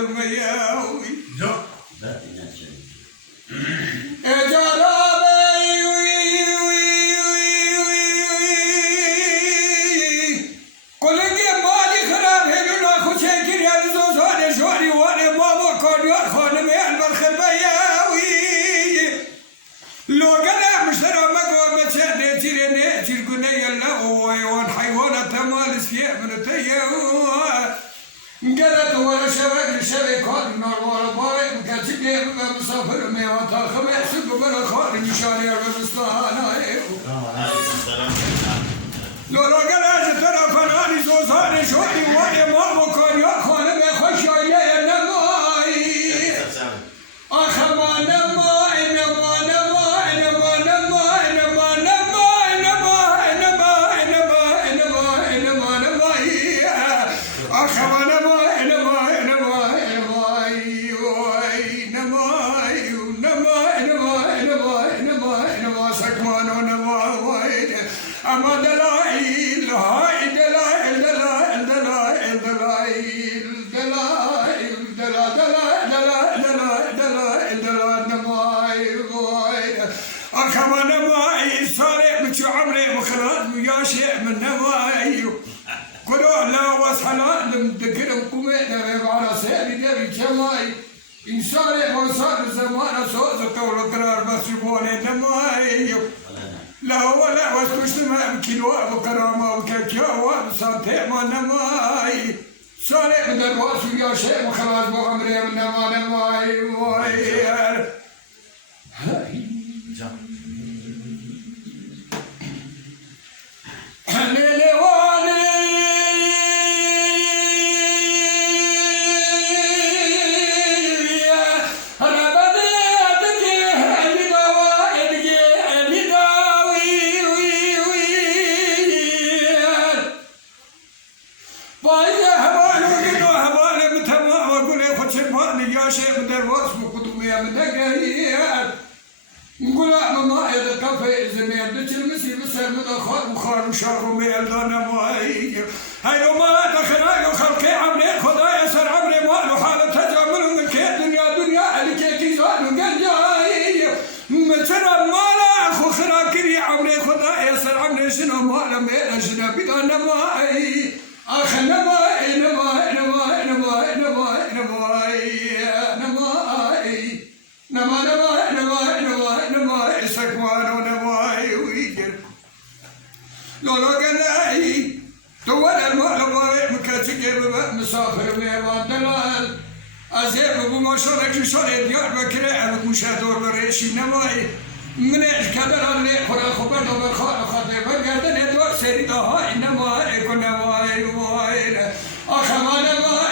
المياوي لا قالت ولا شبك شبك هون ولا باي مكاتب لي مسافر ما وتاخم يحسب بلا خالي مشاريع بالمستهانة لو قالت ترى فناني زوزاني شوي وانا ما بكون ياخذ ما يخش عليه نماي اخما نماي نما نماي نما نماي نما نماي نماي نماي نماي نماي نماي نماي اخما أما دلائل هاي دلائل دلائل دلائل دلائل دلائل دلائل دلائل دلائل نماي أخما نماي صارع بشو عمري مخلات ويا شيء من نماي قلوا لا وصحنا لمدقرم كومينا على سيري دبي كماي إنسان وصار الزمان صوت طول قرار بس يبوني نماي لا ولا وسكوش ما بكيلو وكرامة وكاكيو وصانتي ما نماي صالح من الواس ويا شيء وخلاص بغمري من نما نماي واي ليلي واني شيء من الوصف وقدومي من دقايق نقول ما إذا كفى زمان بتلمسي مسر من أخار وخار وشار وميل دانا ماي هاي ما دخل خلقي عمري خدايا سر عمري مالو حالة تجمل من كي دنيا على كي زاد وقال جاي مترى مالا أخو خراكري عمري خدايا سر عمري شنو مالا ميل شنو بدانا ماي أخ نماي نماي نماي نماي نماي نماي نما نما نما نما نما سكوان ونماي ويجر لولو قناي دوال المال مكاتب مسافر ميوان دلال أزيب أبو مشورك شوري ديار بكرة أبو مشادور بريشي نماي من الكدر اللي خلا خبر نمر خلا خاطر بقدر ندور سيدا هاي نماي كنا ماي واي أخما نماي